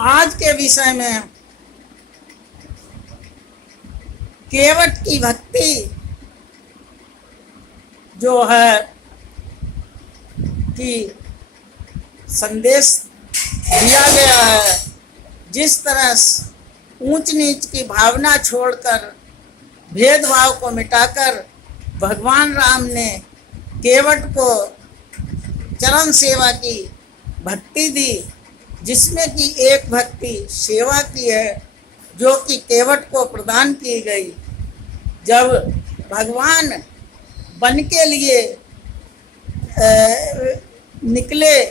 आज के विषय में केवट की भक्ति जो है कि संदेश दिया गया है। जिस तरह ऊंच नीच की भावना छोड़कर, भेदभाव को मिटाकर भगवान राम ने केवट को चरण सेवा की भक्ति दी, जिसमें कि एक भक्ति सेवा की है जो कि केवट को प्रदान की गई। जब भगवान वन के लिए निकले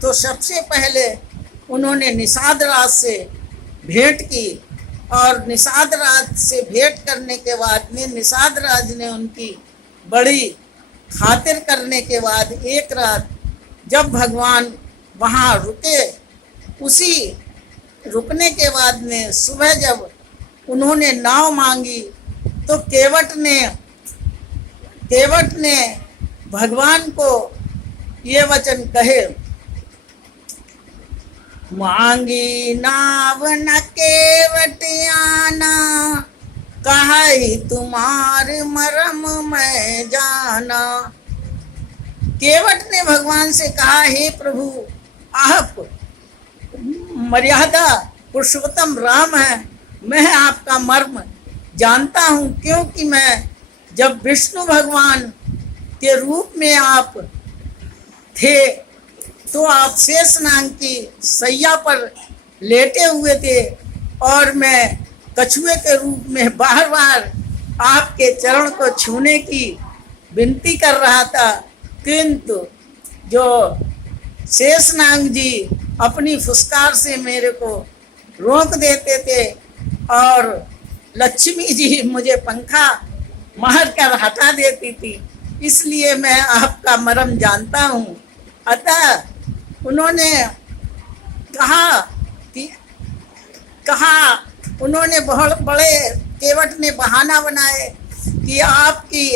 तो सबसे पहले उन्होंने निषाद राज से भेंट की, और निषाद राज से भेंट करने के बाद में निषाद राज ने उनकी बड़ी खातिर करने के बाद एक रात जब भगवान वहाँ रुके, उसी रुकने के बाद में सुबह जब उन्होंने नाव मांगी तो केवट ने भगवान को ये वचन कहे, मांगी नाव न केवट आना, कहाई तुम्हार मरम मैं जाना। केवट ने भगवान से कहा, हे प्रभु, आप मर्यादा पुरुषोत्तम राम है, मैं आपका मर्म जानता हूँ, क्योंकि मैं जब विष्णु भगवान के रूप में आप थे तो आप शेषनाग की सैया पर लेटे हुए थे और मैं कछुए के रूप में बार बार आपके चरण को छूने की विनती कर रहा था, किंतु जो शेषनाग जी अपनी फुसकार से मेरे को रोक देते थे और लक्ष्मी जी मुझे पंखा मार कर हटा देती थी, इसलिए मैं आपका मर्म जानता हूँ। अतः उन्होंने उन्होंने बहुत बड़े केवट ने बहाना बनाए कि आपकी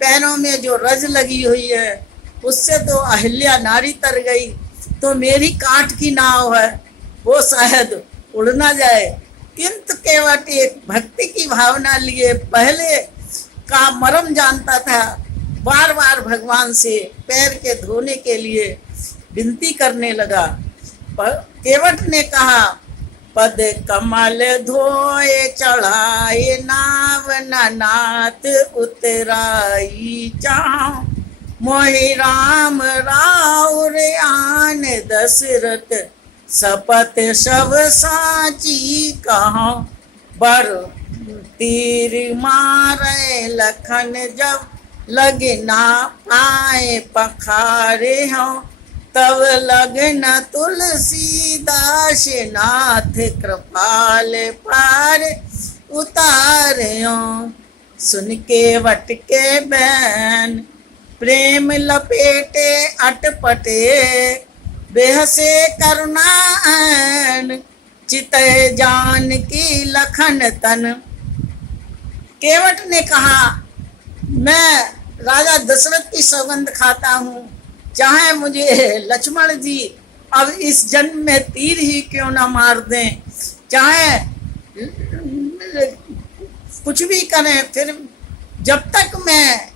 पैरों में जो रज लगी हुई है उससे तो अहिल्या नारी तर गई, तो मेरी काठ की नाव है वो शायद उड़ ना जाए। किंतु केवट एक भक्ति की भावना लिए पहले का मर्म जानता था, बार बार भगवान से पैर के धोने के लिए विनती करने लगा। केवट ने कहा, पद कमल धोए चढ़ाए नाव नाथ उतराई चाह, मोहि राम राउर आन दशरथ सपत सब साची कहाँ, बर तीर मारे लखन जब लगे ना पाए पखारे हों, तब लगन तुलसीदास नाथ कृपाल पार उतार्यो। सुन के वट के बैन प्रेम लपेटे अटपटे, बेहसे करुणान चितय जान की लखन तन। केवट ने कहा, मैं राजा दशरथ की सौगंध खाता हूँ, चाहे मुझे लक्ष्मण जी अब इस जन्म में तीर ही क्यों ना मार दें, चाहे कुछ भी करें, फिर जब तक मैं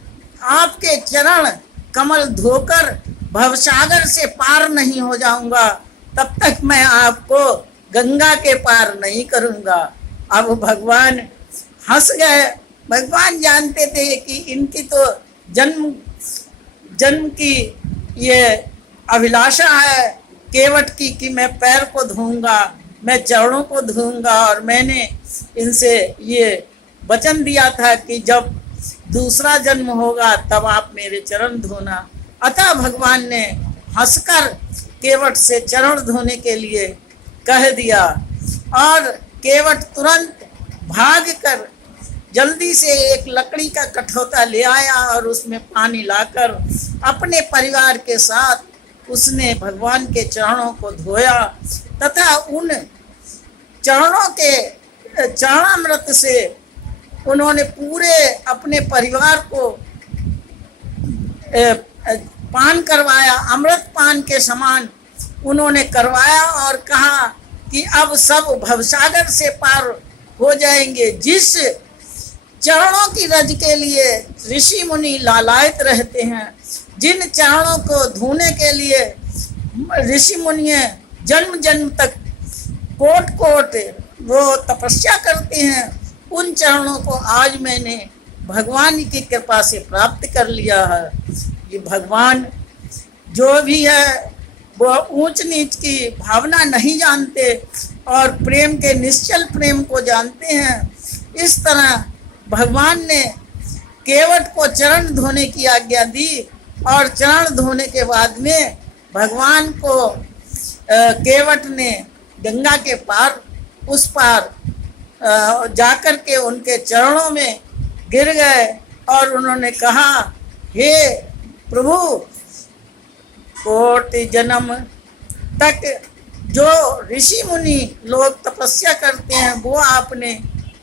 आपके चरण कमल धोकर भवसागर से पार नहीं हो जाऊंगा तब तक मैं आपको गंगा के पार नहीं करूंगा। अब भगवान हंस गए। भगवान जानते थे कि इनकी तो जन्म की ये अभिलाषा है केवट की कि मैं पैर को धोऊंगा, मैं चरणों को धोऊंगा, और मैंने इनसे ये वचन दिया था कि जब दूसरा जन्म होगा तब आप मेरे चरण धोना। अतः भगवान ने हंसकर केवट से चरण धोने के लिए कह दिया, और केवट तुरंत भागकर जल्दी से एक लकड़ी का कठौता ले आया और उसमें पानी लाकर अपने परिवार के साथ उसने भगवान के चरणों को धोया, तथा उन चरणों के चरणामृत से उन्होंने पूरे अपने परिवार को पान करवाया, अमृत पान के समान उन्होंने करवाया, और कहा कि अब सब भवसागर से पार हो जाएंगे। जिस चरणों की रज के लिए ऋषि मुनि लालायित रहते हैं, जिन चरणों को धोने के लिए ऋषि मुनि जन्म जन्म तक कोट कोट वो तपस्या करते हैं, उन चरणों को आज मैंने भगवान की कृपा से प्राप्त कर लिया है। ये भगवान जो भी है वो ऊंच नीच की भावना नहीं जानते और प्रेम के निश्चल प्रेम को जानते हैं। इस तरह भगवान ने केवट को चरण धोने की आज्ञा दी और चरण धोने के बाद में भगवान को केवट ने गंगा के पार उस पार जाकर के उनके चरणों में गिर गए और उन्होंने कहा, हे प्रभु, कोटि जन्म तक जो ऋषि मुनि लोग तपस्या करते हैं वो आपने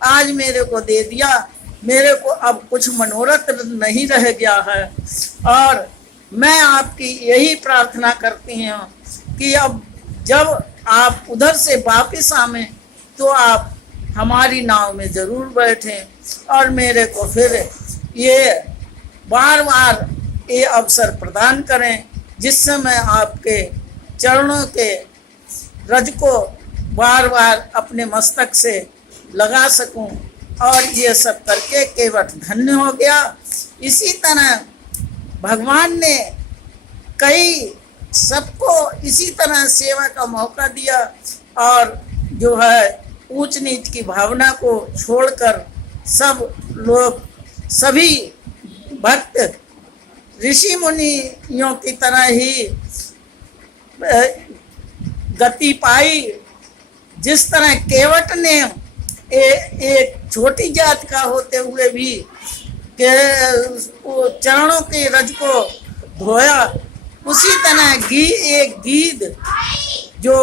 आज मेरे को दे दिया। मेरे को अब कुछ मनोरथ नहीं रह गया है और मैं आपकी यही प्रार्थना करती हूँ कि अब जब आप उधर से वापस आवें तो आप हमारी नाव में ज़रूर बैठें और मेरे को फिर ये बार बार ये अवसर प्रदान करें जिससे मैं आपके चरणों के रज को बार बार अपने मस्तक से लगा सकूं। और ये सब करके केवट धन्य हो गया। इसी तरह भगवान ने कई सबको इसी तरह सेवा का मौका दिया और जो है ऊंच नीच की भावना को छोड़कर सब लोग सभी भक्त ऋषि मुनियों की तरह ही गति पाई। जिस तरह केवट ने एक छोटी जात का होते हुए भी के चरणों के रज को धोया, उसी तरह एक गीध जो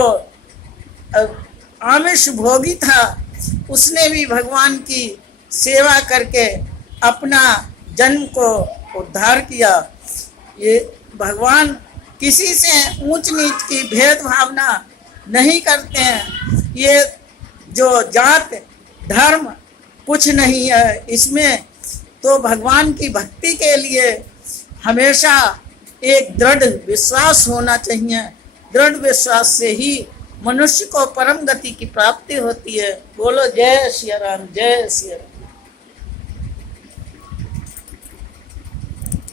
आमिष भोगी था उसने भी भगवान की सेवा करके अपना जन्म को उद्धार किया। ये भगवान किसी से ऊंच नीच की भेद भावना नहीं करते हैं। ये जो जात धर्म कुछ नहीं है इसमें, तो भगवान की भक्ति के लिए हमेशा एक दृढ़ विश्वास होना चाहिए। दृढ़ विश्वास से ही मनुष्य को परम गति की प्राप्ति होती है। बोलो जय श्री राम, जय श्री राम।